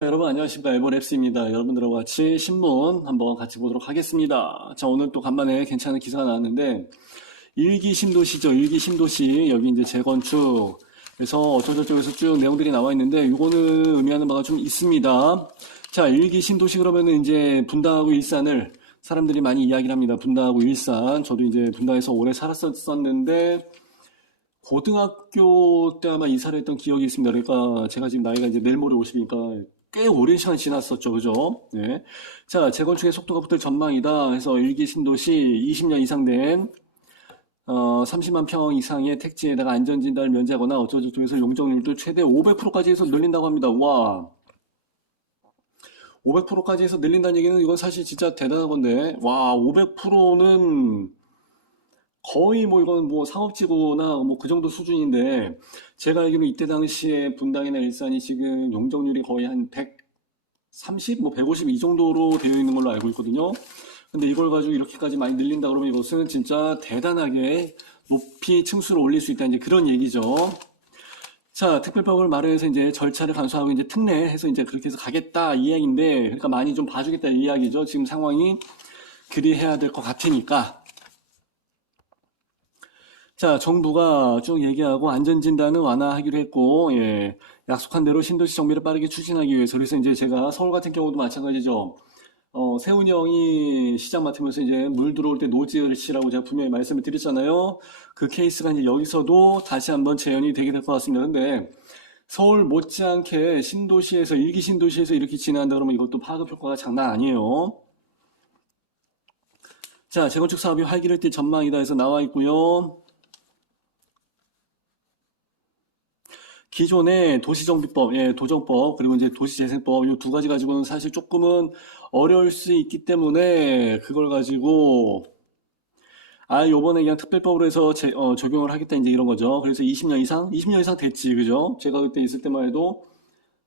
여러분 안녕하십니까. 에버랩스입니다. 여러분들하고 같이 신문 한번 같이 보도록 하겠습니다. 자, 오늘 또 간만에 괜찮은 기사가 나왔는데 일기 신도시죠. 일기 신도시 여기 이제 재건축 그래서 어쩌고저쩌고해서 쭉 내용들이 나와 있는데 이거는 의미하는 바가 좀 있습니다. 자, 일기 신도시 그러면은 이제 분당하고 일산을 사람들이 많이 이야기를 합니다. 분당하고 일산. 저도 이제 분당에서 오래 살았었는데 고등학교 때 아마 이사를 했던 기억이 있습니다. 그러니까 제가 지금 나이가 이제 내일 모레 50이니까 꽤 오랜 시간이 지났었죠. 그죠? 네. 자, 재건축의 속도가 붙을 전망이다 해서 일기 신도시 20년 이상 된 30만 평 이상의 택지에다가 안전진단을 면제하거나 어쩌고저쩌고 해서 용적률도 최대 500%까지 해서 늘린다고 합니다. 와, 500%까지 해서 늘린다는 얘기는 이건 사실 진짜 대단한 건데, 와, 500%는 거의 뭐 이건 뭐 상업지구나 뭐 그 정도 수준인데, 제가 알기로 이때 당시에 분당이나 일산이 지금 용적률이 거의 한 130, 뭐 150 이 정도로 되어 있는 걸로 알고 있거든요. 근데 이걸 가지고 이렇게까지 많이 늘린다 그러면 이것은 진짜 대단하게 높이 층수를 올릴 수 있다 이제 그런 얘기죠. 자, 특별법을 마련해서 이제 절차를 간소화하고 이제 특례해서 이제 그렇게 해서 가겠다 이 이야기인데, 그러니까 많이 좀 봐주겠다 이 이야기죠. 지금 상황이 그리해야 될 것 같으니까. 자, 정부가 쭉 얘기하고 안전진단은 완화하기로 했고, 예, 약속한 대로 신도시 정비를 빠르게 추진하기 위해서. 그래서 이제 제가 서울 같은 경우도 마찬가지죠. 세훈이 형이 시장 맡으면서 이제 물 들어올 때 노지를 치라고 제가 분명히 말씀을 드렸잖아요. 그 케이스가 이제 여기서도 다시 한번 재현이 되게 될 것 같습니다. 근데 서울 못지않게 신도시에서, 일기 신도시에서 이렇게 진행한다 그러면 이것도 파급 효과가 장난 아니에요. 자, 재건축 사업이 활기를 띨 전망이다 해서 나와 있고요. 기존의 도시정비법, 예, 도정법, 그리고 이제 도시재생법, 이 두 가지 가지고는 사실 조금은 어려울 수 있기 때문에 그걸 가지고, 요번에 그냥 특별법으로 해서 적용을 하겠다, 이제 이런 거죠. 그래서 20년 이상? 20년 이상 됐지, 그죠? 제가 그때 있을 때만 해도,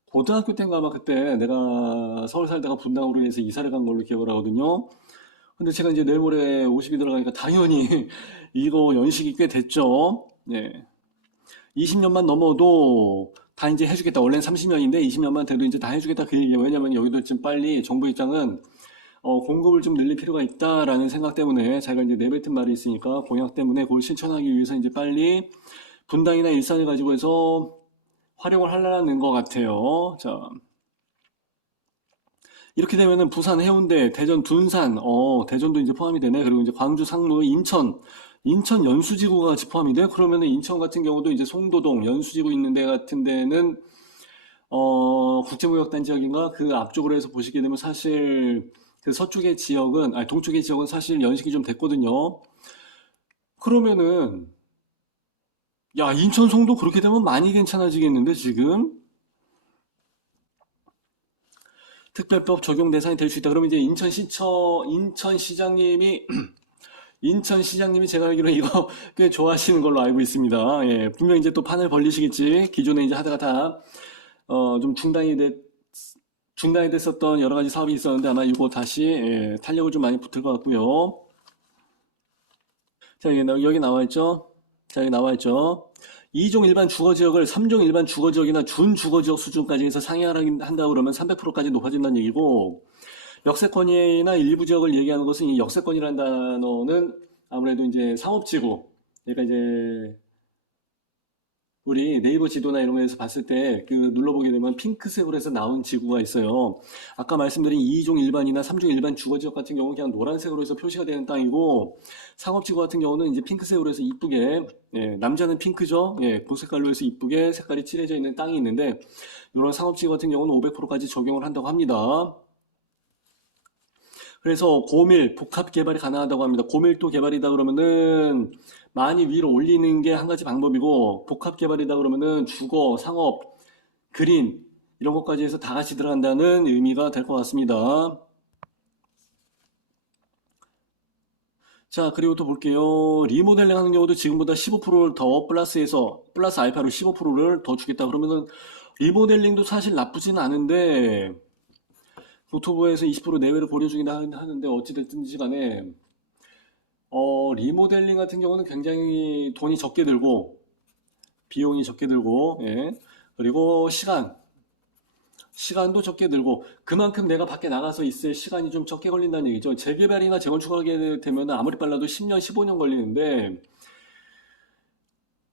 고등학교 때인가 아마 그때 내가 서울 살다가 분당으로 해서 이사를 간 걸로 기억을 하거든요. 근데 제가 이제 내일 모레 50이 들어가니까 당연히 이거 연식이 꽤 됐죠. 네. 20년만 넘어도 다 이제 해주겠다. 원래는 30년인데 20년만 돼도 이제 다 해주겠다 그 얘기예요. 왜냐면 여기도 지금 빨리 정부 입장은 공급을 좀 늘릴 필요가 있다라는 생각 때문에 자기가 이제 내뱉은 말이 있으니까 공약 때문에 그걸 실천하기 위해서 이제 빨리 분당이나 일산을 가지고 해서 활용을 하려는 것 같아요. 자, 이렇게 되면은 부산, 해운대, 대전, 둔산, 대전도 이제 포함이 되네. 그리고 이제 광주, 상무, 인천 연수지구가 같이 포함이 돼. 그러면은 인천 같은 경우도 이제 송도동, 연수지구 있는 데 같은 데는 국제무역단 지역인가 그 앞쪽으로 해서 보시게 되면 사실 그 서쪽의 지역은, 아니 동쪽의 지역은 사실 연식이 좀 됐거든요. 그러면은 야, 인천, 송도 그렇게 되면 많이 괜찮아지겠는데 지금 특별법 적용 대상이 될 수 있다. 그러면 이제 인천시장님이 제가 알기로 이거 꽤 좋아하시는 걸로 알고 있습니다. 예, 분명 이제 또 판을 벌리시겠지. 기존에 이제 하다가 다, 좀 중단이 됐었던 여러 가지 사업이 있었는데 아마 이거 다시, 예, 탄력을 좀 많이 붙을 것 같고요. 자, 여기 나와 있죠? 자, 여기 나와 있죠? 2종 일반 주거지역을 3종 일반 주거지역이나 준주거지역 수준까지 해서 한다 그러면 300%까지 높아진다는 얘기고, 역세권이나 일부 지역을 얘기하는 것은 이 역세권이라는 단어는 아무래도 이제 상업지구, 그러니까 이제 우리 네이버 지도나 이런 거에서 봤을 때 그 눌러보게 되면 핑크색으로 해서 나온 지구가 있어요. 아까 말씀드린 2종 일반이나 3종 일반 주거지역 같은 경우는 그냥 노란색으로 해서 표시가 되는 땅이고 상업지구 같은 경우는 이제 핑크색으로 해서 이쁘게, 예, 남자는 핑크죠. 예, 그 색깔로 해서 이쁘게 색깔이 칠해져 있는 땅이 있는데 이런 상업지구 같은 경우는 500%까지 적용을 한다고 합니다. 그래서 고밀, 복합 개발이 가능하다고 합니다. 고밀도 개발이다 그러면은 많이 위로 올리는 게 한 가지 방법이고, 복합 개발이다 그러면은 주거, 상업, 그린, 이런 것까지 해서 다 같이 들어간다는 의미가 될 것 같습니다. 자, 그리고 또 볼게요. 리모델링 하는 경우도 지금보다 15%를 더 플러스 알파로 15%를 더 주겠다 그러면은 리모델링도 사실 나쁘진 않은데, 국토부에서 20% 내외로 고려 중이다 하는데 어찌됐든지 간에 리모델링 같은 경우는 굉장히 돈이 적게 들고 비용이 적게 들고, 예. 그리고 시간 시간도 적게 들고 그만큼 내가 밖에 나가서 있을 시간이 좀 적게 걸린다는 얘기죠. 재개발이나 재건축하게 되면 아무리 빨라도 10년, 15년 걸리는데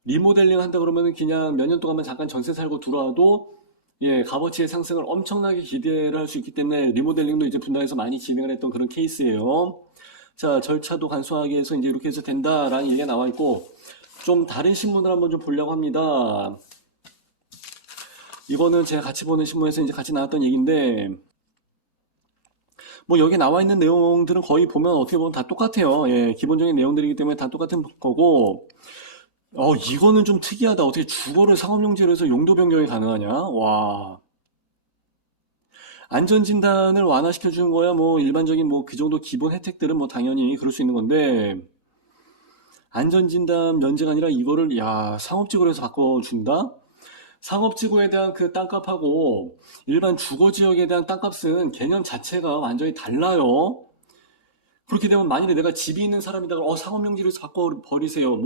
리모델링 한다 그러면은 그냥 몇 년 동안만 잠깐 전세 살고 들어와도 예, 값어치의 상승을 엄청나게 기대를 할 수 있기 때문에 리모델링도 이제 분당에서 많이 진행을 했던 그런 케이스예요. 자, 절차도 간소하게 해서 이제 이렇게 해서 된다라는 얘기가 나와 있고 좀 다른 신문을 한번 좀 보려고 합니다. 이거는 제가 같이 보는 신문에서 이제 같이 나왔던 얘기인데 뭐 여기 나와 있는 내용들은 거의 보면 어떻게 보면 다 똑같아요. 예, 기본적인 내용들이기 때문에 다 똑같은 거고 이거는 좀 특이하다. 어떻게 주거를 상업용지로 해서 용도 변경이 가능하냐? 와. 안전진단을 완화시켜 주는 거야. 뭐 일반적인 뭐 그 정도 기본 혜택들은 뭐 당연히 그럴 수 있는 건데 안전진단 면제가 아니라 이거를 야, 상업지구로 해서 바꿔준다? 상업지구에 대한 그 땅값하고 일반 주거지역에 대한 땅값은 개념 자체가 완전히 달라요. 그렇게 되면 만일에 내가 집이 있는 사람이다 그러면 상업용지로 해서 바꿔버리세요.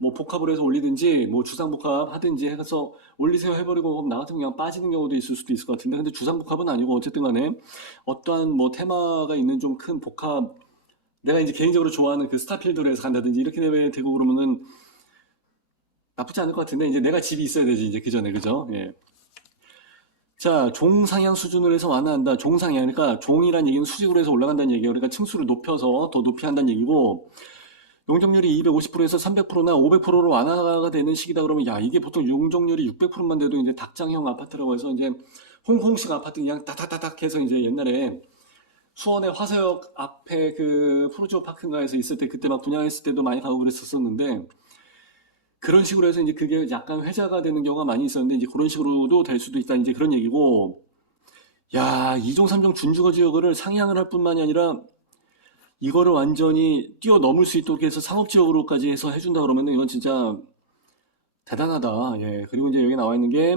뭐 복합을 해서 올리든지 뭐 주상복합 하든지 해서 올리세요 해버리고 그럼 나 같으면 그냥 빠지는 경우도 있을 수도 있을 것 같은데 근데 주상복합은 아니고 어쨌든 간에 어떠한 뭐 테마가 있는 좀 큰 복합 내가 이제 개인적으로 좋아하는 그 스타필드로 해서 간다든지 이렇게 되고 그러면은 나쁘지 않을 것 같은데 이제 내가 집이 있어야 되지 이제 그 전에 그죠? 예. 자, 종상향 수준으로 해서 완화한다. 종상향 그러니까 종이란 얘기는 수직으로 해서 올라간다는 얘기예요. 그러니까 층수를 높여서 더 높이 한다는 얘기고 용적률이 250%에서 300%나 500%로 완화가 되는 시기다 그러면 야 이게 보통 용적률이 600%만 돼도 이제 닭장형 아파트라고 해서 이제 홍콩식 아파트 그냥 따닥따닥 해서 이제 옛날에 수원의 화서역 앞에 그 프로지오 파크인가에서 있을 때 그때 막 분양했을 때도 많이 가고 그랬었는데 그런 식으로 해서 이제 그게 약간 회자가 되는 경우가 많이 있었는데 이제 그런 식으로도 될 수도 있다 이제 그런 얘기고 야 2종 3종 준주거 지역을 상향을 할 뿐만이 아니라 이거를 완전히 뛰어넘을 수 있도록 해서 상업지역으로까지 해서 해준다 그러면은 이건 진짜 대단하다. 예. 그리고 이제 여기 나와 있는 게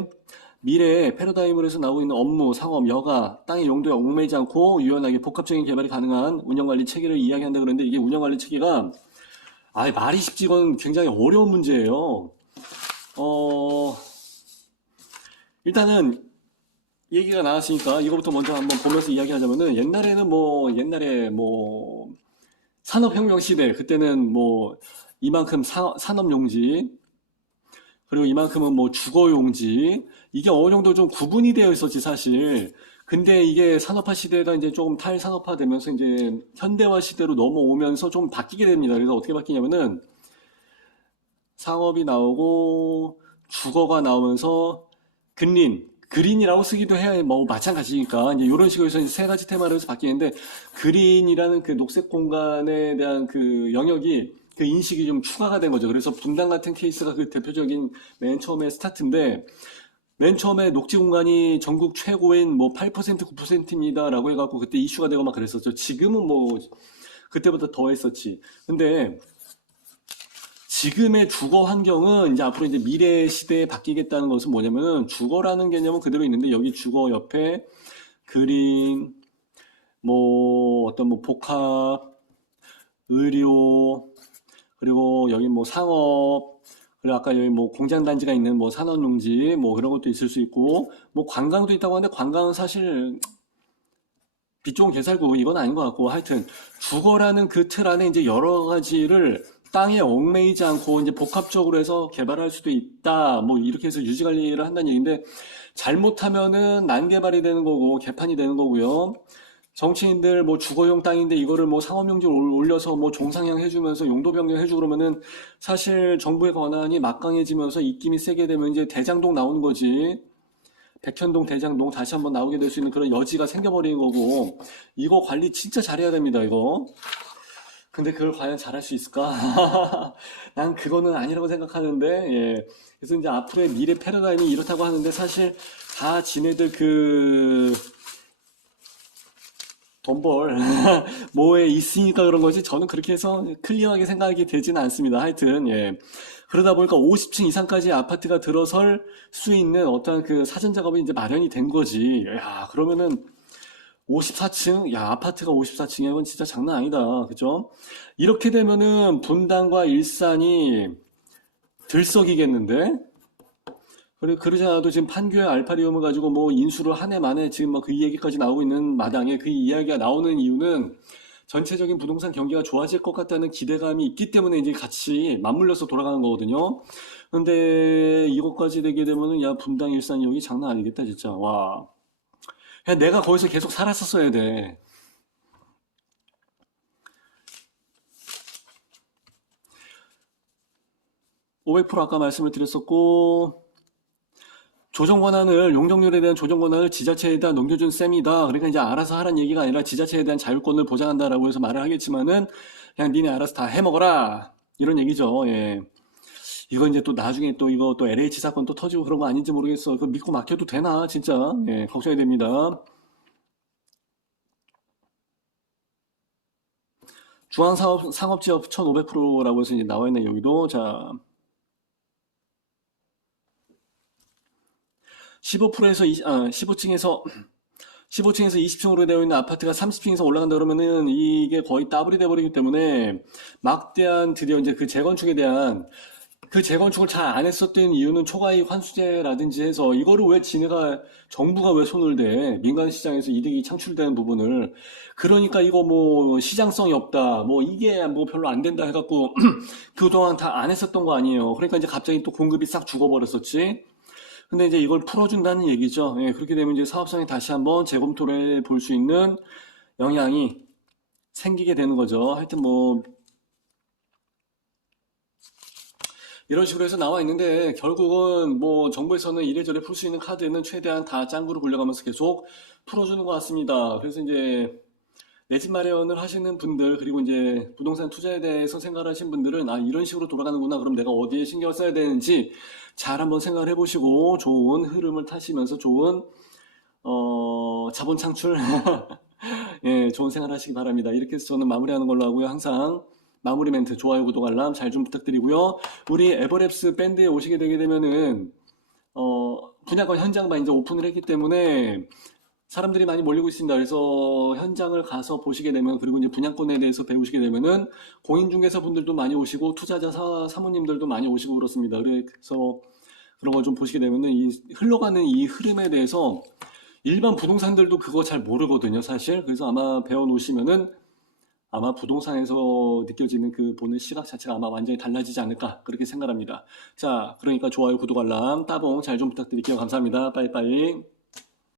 미래에 패러다임으로 해서 나오고 있는 업무, 상업, 여가, 땅의 용도에 얽매이지 않고 유연하게 복합적인 개발이 가능한 운영관리 체계를 이야기한다 그러는데 이게 운영관리 체계가 말이 쉽지 이건 굉장히 어려운 문제예요. 어, 일단은 얘기가 나왔으니까 이거부터 먼저 한번 보면서 이야기하자면은 옛날에 뭐 산업혁명 시대 그때는 뭐 이만큼 산업용지 그리고 이만큼은 뭐 주거용지 이게 어느 정도 좀 구분이 되어 있었지 사실. 근데 이게 산업화 시대가 이제 조금 탈산업화 되면서 이제 현대화 시대로 넘어오면서 좀 바뀌게 됩니다. 그래서 어떻게 바뀌냐면은 상업이 나오고 주거가 나오면서 그린이라고 쓰기도 해야 뭐 마찬가지니까 이제 이런 식으로 해서 이제 세 가지 테마로 해서 바뀌는데 그린이라는 그 녹색 공간에 대한 그 영역이 그 인식이 좀 추가가 된 거죠. 그래서 분당 같은 케이스가 그 대표적인 맨 처음에 스타트인데 맨 처음에 녹지 공간이 전국 최고인 뭐 8% 9%입니다라고 해갖고 그때 이슈가 되고 막 그랬었죠. 지금은 뭐 그때보다 더 했었지. 근데 지금의 주거 환경은 이제 앞으로 이제 미래 시대에 바뀌겠다는 것은 뭐냐면은 주거라는 개념은 그대로 있는데 여기 주거 옆에 그린, 뭐 어떤 뭐 복합, 의료, 그리고 여기 뭐 상업, 그리고 아까 여기 뭐 공장 단지가 있는 뭐 산업용지 뭐 그런 것도 있을 수 있고 뭐 관광도 있다고 하는데 관광은 사실 빛 좋은 개살구 이건 아닌 것 같고 하여튼 주거라는 그 틀 안에 이제 여러 가지를 땅에 얽매이지 않고 이제 복합적으로 해서 개발할 수도 있다 뭐 이렇게 해서 유지 관리를 한다는 얘기인데 잘못하면은 난개발이 되는 거고 개판이 되는 거고요. 정치인들 뭐 주거용 땅인데 이거를 뭐 상업용지로 올려서 뭐 종상향 해주면서 용도 변경 해주고 그러면은 사실 정부의 권한이 막강해지면서 입김이 세게 되면 이제 대장동 나오는 거지. 백현동, 대장동 다시 한번 나오게 될 수 있는 그런 여지가 생겨버리는 거고 이거 관리 진짜 잘해야 됩니다 이거. 근데 그걸 과연 잘할 수 있을까? 난 그거는 아니라고 생각하는데 예. 그래서 이제 앞으로의 미래 패러다임이 이렇다고 하는데 사실 다 지네들 그 돈벌 뭐에 있으니까 그런 거지 저는 그렇게 해서 클리어하게 생각이 되지는 않습니다. 하여튼 예. 그러다 보니까 50층 이상까지 아파트가 들어설 수 있는 어떤 그 사전 작업이 이제 마련이 된 거지. 야, 그러면은 54층? 야, 아파트가 54층이면 진짜 장난 아니다. 그죠? 이렇게 되면은 분당과 일산이 들썩이겠는데? 그리고 그러지 않아도 지금 판교의 알파리움을 가지고 뭐 인수를 한 해 만에 지금 뭐 그 얘기까지 나오고 있는 마당에 그 이야기가 나오는 이유는 전체적인 부동산 경기가 좋아질 것 같다는 기대감이 있기 때문에 이제 같이 맞물려서 돌아가는 거거든요. 근데 이것까지 되게 되면은 야, 분당 일산 여기 장난 아니겠다, 진짜. 와. 그냥 내가 거기서 계속 살았었어야 돼. 500% 아까 말씀을 드렸었고, 조정 권한을, 용적률에 대한 조정 권한을 지자체에다 넘겨준 셈이다. 그러니까 이제 알아서 하라는 얘기가 아니라 지자체에 대한 자율권을 보장한다라고 해서 말을 하겠지만은, 그냥 니네 알아서 다 해먹어라. 이런 얘기죠. 예. 이거 이제 또 나중에 또 이거 또 LH 사건 또 터지고 그런 거 아닌지 모르겠어. 그거 믿고 맡겨도 되나, 진짜. 예, 걱정이 됩니다. 상업지역 1500%라고 해서 이제 나와 있네, 여기도. 자, 15%에서 15층에서 15층에서 20층으로 되어 있는 아파트가 30층에서 올라간다 그러면은 이게 거의 더블이 돼버리기 때문에 막대한 드디어 이제 그 재건축을 잘 안 했었던 이유는 초과이익 환수제라든지 해서 이거를 왜 지네가 정부가 왜 손을 대 민간 시장에서 이득이 창출되는 부분을 그러니까 이거 뭐 시장성이 없다 뭐 이게 뭐 별로 안 된다 해갖고 그동안 다 안 했었던 거 아니에요. 그러니까 이제 갑자기 또 공급이 싹 죽어버렸었지. 근데 이제 이걸 풀어준다는 얘기죠. 예, 그렇게 되면 이제 사업성이 다시 한번 재검토를 해볼 수 있는 영향이 생기게 되는 거죠. 하여튼 뭐 이런 식으로 해서 나와 있는데 결국은 뭐 정부에서는 이래저래 풀 수 있는 카드는 최대한 다 짱구로 굴려가면서 계속 풀어주는 것 같습니다. 그래서 이제 내 집 마련을 하시는 분들 그리고 이제 부동산 투자에 대해서 생각하신 분들은 아 이런 식으로 돌아가는구나 그럼 내가 어디에 신경을 써야 되는지 잘 한번 생각을 해보시고 좋은 흐름을 타시면서 좋은 자본 창출 예, 좋은 생활 하시기 바랍니다. 이렇게 해서 저는 마무리하는 걸로 하고요. 항상 마무리 멘트 좋아요, 구독, 알람 잘 좀 부탁드리고요. 우리 에버랩스 밴드에 오시게 되게 되면은 분양권 현장만 이제 오픈을 했기 때문에 사람들이 많이 몰리고 있습니다. 그래서 현장을 가서 보시게 되면 그리고 이제 분양권에 대해서 배우시게 되면은 공인중개사 분들도 많이 오시고 투자자 사모님들도 많이 오시고 그렇습니다. 그래서 그런 걸 좀 보시게 되면은 이 흘러가는 이 흐름에 대해서 일반 부동산들도 그거 잘 모르거든요, 사실. 그래서 아마 배워놓으시면은 아마 부동산에서 느껴지는 그 보는 시각 자체가 아마 완전히 달라지지 않을까 그렇게 생각합니다. 자, 그러니까 좋아요, 구독, 알람, 따봉 잘 좀 부탁드릴게요. 감사합니다. 빠이빠이.